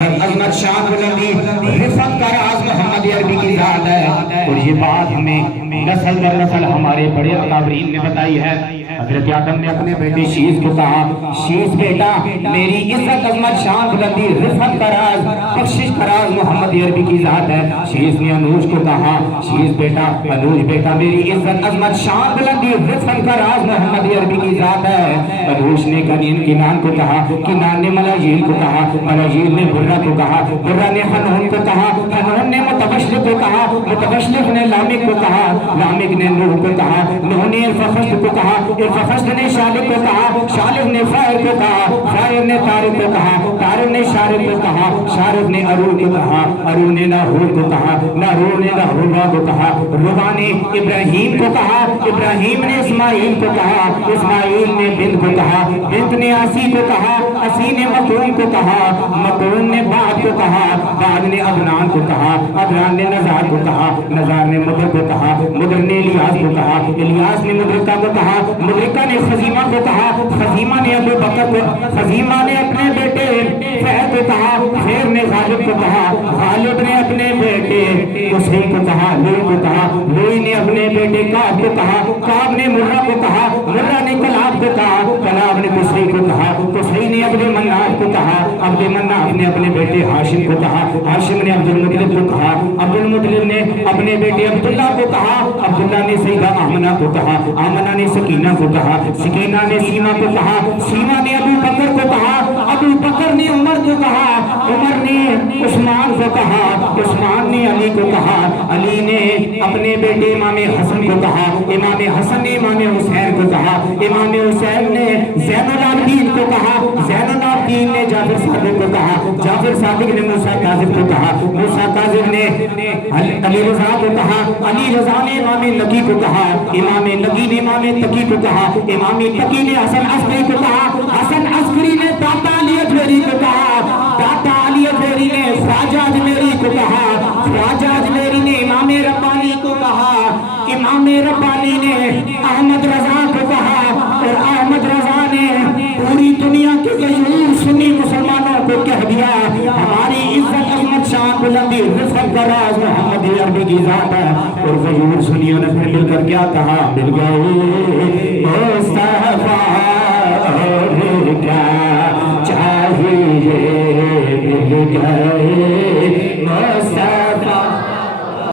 عظمت شان بلندی رفعت کا راز محمد عربی کی ذات ہے، اور یہ بات ہمیں نسل در نسل ہمارے بڑے اکابرین نے بتائی ہے۔ حضرت آدم نے اپنے بیٹے شیش کو کہا، شیش بیٹا میری عزت عظمت شان بلندی رفعت کا راز بخشش کا راز محمد عربی کی ذات ہے۔ شیش نے انوش کو کہا، شیش بیٹا انوش بیٹا میری عزت عظمت شان بلندی رفعت کا راز محمد عربی کی ذات ہے۔ انوش نے کنان کو کہا، کنان نے ملاجیل کو کہا، ملاجیل نے برہ کو کہا، برہ نے حنون کو کہا، حنون نے متبشلق کو کہا، متبشلق نے لامک کو کہا، لامک نے نوح کو کہا، نوح نے الفخشت کو کہا، الفخشت نے شالق کو کہا، شالق نے فائر کو کہا، فائر نے طارق کو کہا، طارق نے شارق کو کہا، شارق نے ارور کو کہا، ارور نے ناہور کو کہا، ناہور نے رہوبا کو کہا، ربا نے ابراہیم کو کہا، ابراہیم نے اسماعیل کو کہا، اسماعیل نے بنت کو کہا، بنت نے آسی کو کہا، آسی نے مقرون کو کہا، مقرون نے بعد کو کہا، بعد نے ابنان کو کہا، ابنان نے نزار کو کہا، نزار نے مدر کو کہا، مدر نے الیاس کو کہا، الیاس نے مدرکہ کو کہا، مدرکہ نے خزیمہ کو کہا، خزیمہ نے ابو بکر کو، خزیمہ نے اپنے بیٹے فہد کو کہا، فہد نے غالب کو کہا، غالب نے اپنے بیٹے قصی کو کہا، لوئی کو کہا، لوئی نے اپنے بیٹے کعب کو کہا، کعب نے مرہ کو کہا، مرہ نے کلاب کو کہا، کلاب نے قصی کو کہا، قصی نے عبد المناف کو کہا، عبد المناف نے اپنے بیٹے ہاشم کو کہا، ہاشم نے عبد المطلب کو کہا، عبد المطلب نے اپنے بیٹے عبداللہ کو کہا، عبداللہ نے سیدہ آمنہ کو کہا، آمنہ نے سکینہ کو کہا، سکینہ نے سیمہ کو کہا، سیمہ نے ابو بکر کو کہا، ابو بکر نے عمر کو کہا، عمر نے عثمان کو کہا، عثمان نے علی کو کہا، علی نے اپنے بیٹے امام حسن کو کہا، امام حسن نے امام حسین کو کہا، امام حسین نے زین العابدین کو کہا، زین العابدین نے جعفر صادق کو کہا، جعفر صادق نے موسیٰ کاظم کو کہا، موسیٰ کاظم نے علی رضا کو کہا، علی رضا نے امام نقی کو کہا، امام نقی نے امام تقی کو کہا، امام تقی نے حسن عسکری کو کہا، حسن عسکری نے داتا علی اجمیری کو کہا، داتا علی اجمیری نے خواجہ اجمیری کو کہا، خواجہ اجمیری نے امام ربانی کو کہا، امام ربانی نے احمد رضا کو کہا، اور احمد رضا نے پوری دنیا کے غیور سنی مسلمانوں کو کہہ دیا ہماری عزت عظمت شان بلندی رفعت کا راز محمد عربی کی ذات ہے۔ اور غیور سنیوں نے پھر مل کر کیا کہا، مل گئے مصطفیٰ اور کیا چاہیے، مل گئے